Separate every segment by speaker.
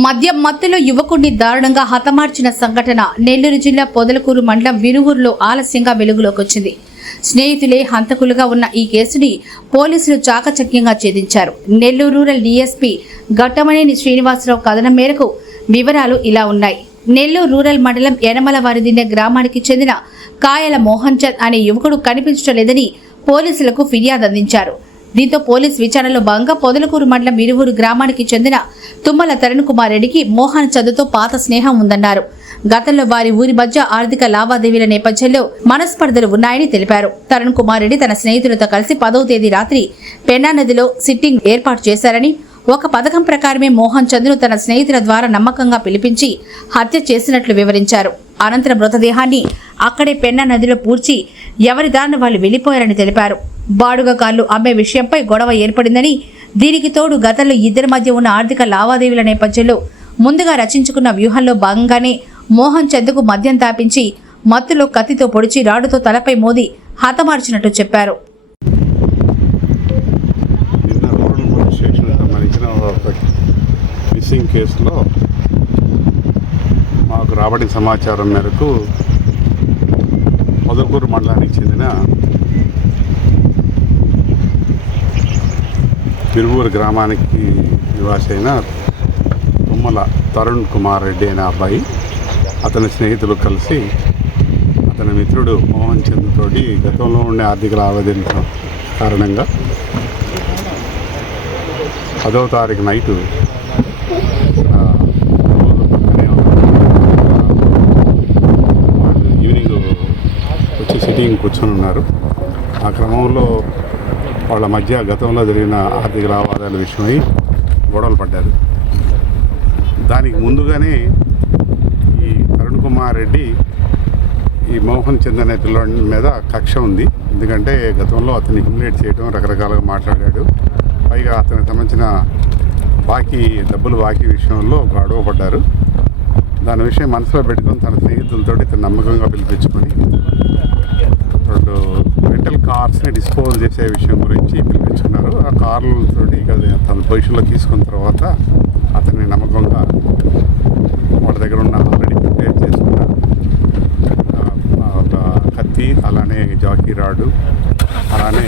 Speaker 1: మద్యం మత్తులో యువకుడిని దారుణంగా హతమార్చిన సంఘటన నెల్లూరు జిల్లా పొదలకూరు మండలం వినువూరులో ఆలస్యంగా వెలుగులోకి వచ్చింది. స్నేహితులే హంతకులుగా ఉన్న ఈ కేసుని పోలీసులు చాకచక్యంగా ఛేదించారు. నెల్లూరు రూరల్ డీఎస్పీ ఘట్టమనేని శ్రీనివాసరావు కథనం మేరకు వివరాలు ఇలా ఉన్నాయి. నెల్లూరు రూరల్ మండలం యనమల వారిదిన్నె గ్రామానికి చెందిన కాయల మోహన్ చంద్ అనే యువకుడు కనిపించడం లేదని పోలీసులకు ఫిర్యాదు అందించారు. దీంతో పోలీస్ విచారణలో భాగంగా పొదలకూరు మండలం ఇరువురు గ్రామానికి చెందిన తుమ్మల తరుణ్ కుమార్ రెడ్డికి మోహన్ చదువుతో పాత స్నేహం ఉందన్నారు. గతంలో వారి ఊరి మధ్య ఆర్థిక లావాదేవీల నేపథ్యంలో మనస్పర్ధలు ఉన్నాయని తెలిపారు. తరుణ్ కుమార్ రెడ్డి తన స్నేహితులతో కలిసి పదవ తేదీ రాత్రి పెన్నా నదిలో సిట్టింగ్ ఏర్పాటు చేశారని ఒక పథకం ప్రకారమే మోహన్ చంద్ను తన స్నేహితుల ద్వారా నమ్మకంగా పిలిపించి హత్య చేసినట్లు వివరించారు. అనంతరం మృతదేహాన్ని అక్కడే పెన్నా నదిలో పూడ్చి ఎవరి దారిన వాళ్ళు వెళ్ళిపోయారని తెలిపారు. బాడుగ కార్లు అమ్మే విషయంపై గొడవ ఏర్పడిందని దీనికి తోడు గతంలో ఇద్దరి మధ్య ఉన్న ఆర్థిక లావాదేవీల నేపథ్యంలో ముందుగా రచించుకున్న వ్యూహంలో భాగంగానే మోహన్ చంద్కు మద్యం తాపించి మత్తులో కత్తితో పొడిచి రాడుతో తలపై మోది హతమార్చినట్టు చెప్పారు.
Speaker 2: మిస్సింగ్ కేసులో మాకు రాబడిన సమాచారం మేరకు పొదకూరు మండలానికి చెందిన తిరువూరు గ్రామానికి నివాసైన తుమ్మల తరుణ్ కుమార్ రెడ్డి అనే అబ్బాయి. అతని స్నేహితులు కలిసి అతని మిత్రుడు మోహన్ చంద్ తోటి గతంలో ఉండే ఆర్థిక లావాదేవీల కారణంగా పదవ తారీఖు నైటు ఈవినింగ్ వచ్చి సిటీకి కూర్చొని ఉన్నారు. ఆ క్రమంలో వాళ్ళ మధ్య గతంలో జరిగిన ఆర్థిక లావాదేవీల విషయమై గొడవలు పడ్డారు. దానికి ముందుగానే ఈ అరుణ్ కుమార్ రెడ్డి ఈ మోహన్ చంద్ నేతల మీద కక్ష ఉంది. ఎందుకంటే గతంలో అతన్ని హ్యూమిలేట్ చేయడం రకరకాలుగా మాట్లాడాడు. పైగా అతనికి సంబంధించిన బాకీ డబ్బులు బాకీ విషయంలో గొడవపడ్డారు దాని విషయం మనసులో పెట్టుకొని తన స్నేహితులతో ఇతను నమ్మకంగా పిలిపించుకొని రెండు రెంటల్ కార్స్ని డిస్పోజ్ చేసే విషయం గురించి పిలిపించుకున్నారు. ఆ కార్లతో తన పొజిషన్లో తీసుకున్న తర్వాత అతన్ని నమ్మకంగా వాటి దగ్గర ఉన్న ఆల్రెడీ ప్రిపేర్ చేసుకున్న ఒక కత్తి అలానే జాకీ రాడు అలానే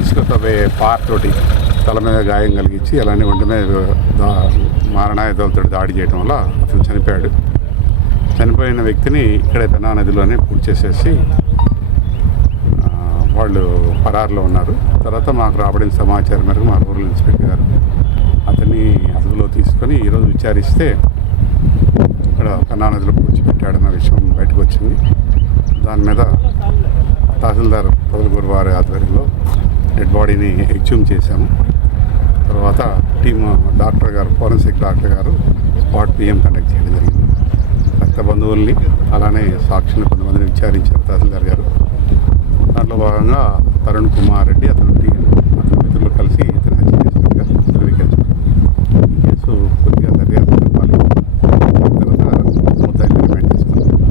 Speaker 2: ఇసుకతో పార్ తోటి తల మీద గాయం కలిగించి అలానే ఒంటి మీద దా మారణాయుధాలతో దాడి చేయడం వల్ల అతను చనిపోయాడు. చనిపోయిన వ్యక్తిని ఇక్కడే పెనా నదిలోనే పూర్తి చేసేసి వాళ్ళు పరారులో ఉన్నారు. తర్వాత మాకు రాబడిన సమాచారం మేరకు మా రూరల్ ఇన్స్పెక్టర్ గారు అతన్ని అదుపులో తీసుకొని ఈరోజు విచారిస్తే ఇక్కడ కన్నానదిలో పూడ్చిపెట్టాడన్న విషయం బయటకు వచ్చింది. దాని మీద తహసీల్దార్ పొదలకూరు వారి ఆధ్వర్యంలో డెడ్ బాడీని ఎగ్జ్యూమ్ చేశాము. తర్వాత టీమ్ డాక్టర్ గారు ఫోరెన్సిక్ డాక్టర్ గారు స్పాట్ పిఎం కండక్ట్ చేయడం జరిగింది. రక్త బంధువుల్ని అలానే సాక్షిని కొంతమందిని విచారించారు తహసీల్దార్ గారు. భాగంగా తరుణ్ కుమార్ రెడ్డి అతను టీం